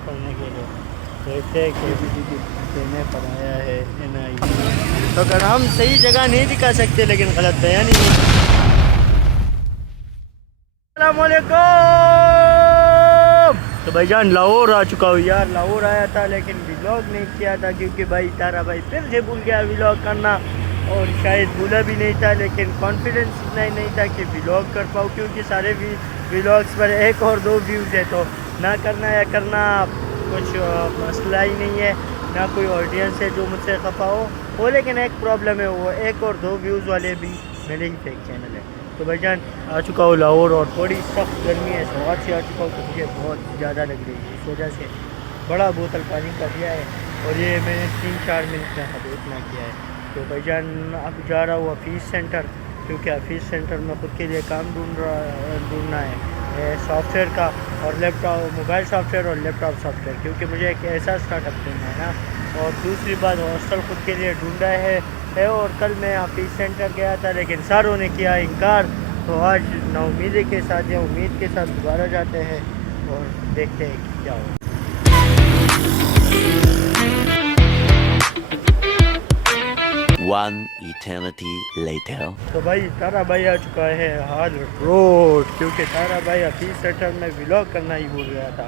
करने के लिए देखते हैं कि देने पर आया है NI। तो अगर हम सही जगह नहीं दिखा सकते लेकिन गलत बयान नहीं। अस्सलामुअलैकुम। तो भाईजान लाहौर आ चुका हूँ यार। लाहौर आया था लेकिन व्लॉग नहीं किया था क्योंकि भाई तारा भाई फिर से भूल गया व्लॉग करना, और शायद भूला भी नहीं था लेकिन कॉन्फिडेंस इतना ही नहीं था कि व्लॉग कर पाऊँ, क्योंकि सारे व्लॉग्स पर 1 और 2 व्यूज़ है। तो ना करना या करना कुछ मसला ही नहीं है, ना कोई ऑडियंस है जो मुझसे खफा हो लेकिन एक प्रॉब्लम है, वो 1 और 2 व्यूज़ वाले भी मेरे ही फेक चैनल है। तो भाईजान आ चुका हूँ लाहौर और थोड़ी सख्त गर्मी है, सुबह से आ चुका हूँ तो मुझे बहुत ज़्यादा लग रही है। इस वजह से बड़ा बोतल पानी का दिया है और ये मैंने 3-4 मिनट में अब इतना किया है। तो भाईजान अब जा रहा हूँ ऑफिस सेंटर, क्योंकि ऑफिस सेंटर में ख़ुद के लिए काम ढूंढना है सॉफ्टवेयर का, और लैपटॉप मोबाइल सॉफ्टवेयर और लैपटॉप सॉफ्टवेयर, क्योंकि मुझे एक ऐसा स्टार्टअप करना है ना। और दूसरी बात, हॉस्टल ख़ुद के लिए ढूंढा है। और कल मैं ऑफिस सेंटर गया था लेकिन सारों ने किया इनकार, तो आज नाउमीदी के साथ या उम्मीद के साथ दोबारा जाते हैं और देखते हैं कि क्या हो। One eternity later. तो भाई तारा भाई आ चुका है हाल रोड, क्योंकि तारा भाई ऑफिस सेंटर में व्लॉग करना ही भूल गया था,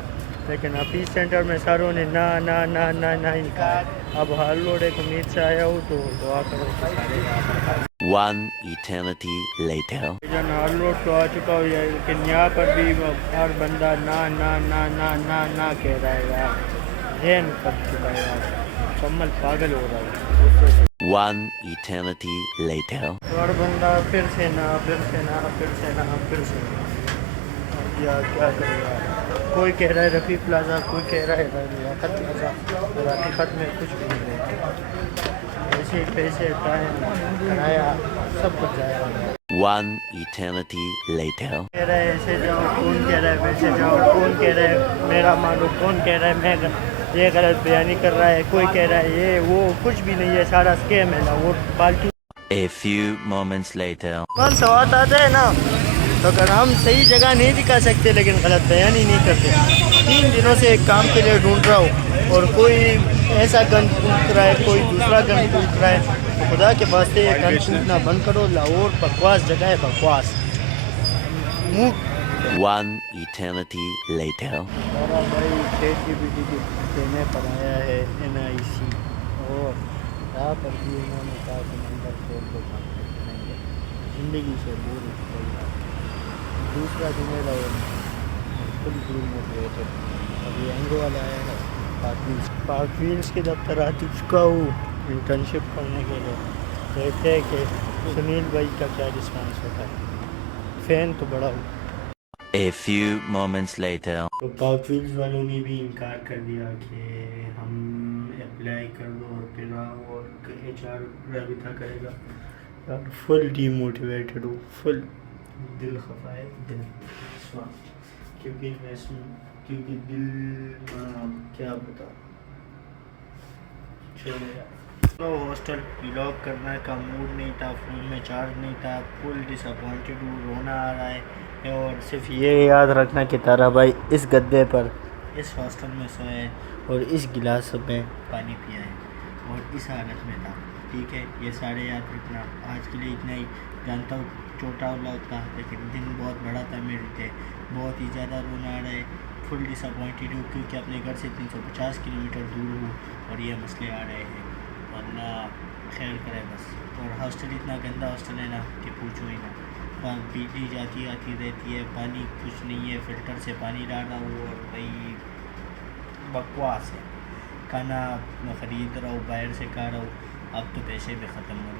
लेकिन ऑफिस सेंटर में सारों ने ना ना ना ना ना ही कहा। अब हाल रोड एक उम्मीद से आया हूँ तो दुआ करो कि सारे यहाँ। One eternity later. हाल रोड तो आ चुका हूँ यार, लेकिन यहाँ पर भी हर बंदा ना ना ना ना ना ना कह रहा है यार। जहन कर चुका है यार, कमल पागल हो रहा है। One eternity later. और बंदा फिर से ना फिर से ना फिर से ना फिर से ना, यार क्या करेगा। कोई कह रहा है रफ़ी प्लाजा, कोई कह रहा है लियाकत प्लाजा, और हकीकत में कुछ भी नहीं है। ऐसे पैसे टाइम किराया सब कुछ जाएगा। One eternity later. कह रहा है ऐसे जाओ, कौन कह रहा है वैसे जाओ, कौन कह रहा है मेरा मानो, कौन कह रहा है मैं ये गलत बयानी कर रहा है, कोई कह रहा है ये वो, कुछ भी नहीं है, सारा स्कैम है ना। वो party A few moments later. कौन सा बात आता है ना। तो अगर हम सही जगह नहीं दिखा सकते लेकिन गलत बयानी नहीं करते। 3 दिनों से एक काम के लिए ढूंढ रहा हूँ और कोई ऐसा गन फूंक रहा है, कोई दूसरा गन फूंक रहा है। तो खुदा के वास्ते ये गन फूंकना बंद करो। लाहौर बकवास जगह है, बकवास मुँह। One eternity later. तारा भाई 6 GB देने पर आया है NIC, और यहाँ पर भी उन्होंने कहा कि नंबर खोल दो, काम करेंगे। ज़िंदगी से दूर हो गई यार। दूसरा दिन है और फुल ग्रू मोटिवेटेड। अभी एंगो वाला आया है पार्क व्हील्स के दफ्तर आ चुका हूँ इंटर्नशिप करने के लिए। देखते हैं कि सुनील भाई का क्या रिस्पॉन्स होता है। फ़ैन तो बड़ा हूँ। A few moments later. तो पार्क व्हील्स वालों ने भी इनकार कर दिया कि हम अप्लाई कर दो और फिर और HR रबिता करेगा। यार फुल डीमोटिवेटेड हूँ, फुल दिल खफा है, दिल क्योंकि क्योंकि दिल क्या बता। चलो यार, हॉस्टल व्लॉग करने का मूड नहीं था, फ़ोन में चार्ज नहीं था, फुल डिसअपॉइंटेड हूँ, रोना आ रहा है। और सिर्फ ये याद रखना कि तारा भाई इस गद्दे पर इस हॉस्टल में सोया है और इस गिलास में पानी पिया है और इस हालत में था। ठीक है, ये सारे याद रखना। आज के लिए इतना ही। जानता हूँ छोटा लगता, लेकिन दिन बहुत बड़ा था मेरे लिए। बहुत ही ज़्यादा रोना आ रहा है, फुल डिसअपॉइंटेड हूँ, क्योंकि अपने घर से 350 किलोमीटर दूर हूँ और ये मसले आ रहे हैं। अल्लाह खैर करे बस। और हॉस्टल इतना गंदा हॉस्टल है ना कि पूछो ही ना। बिजली जाती आती रहती है, पानी कुछ नहीं है, फ़िल्टर से पानी डाल रहा हूँ और भाई बकवास है। खाना मैं ख़रीद रहा हूँ, बाहर से खा रहा हूँ, अब तो पैसे भी ख़त्म हो।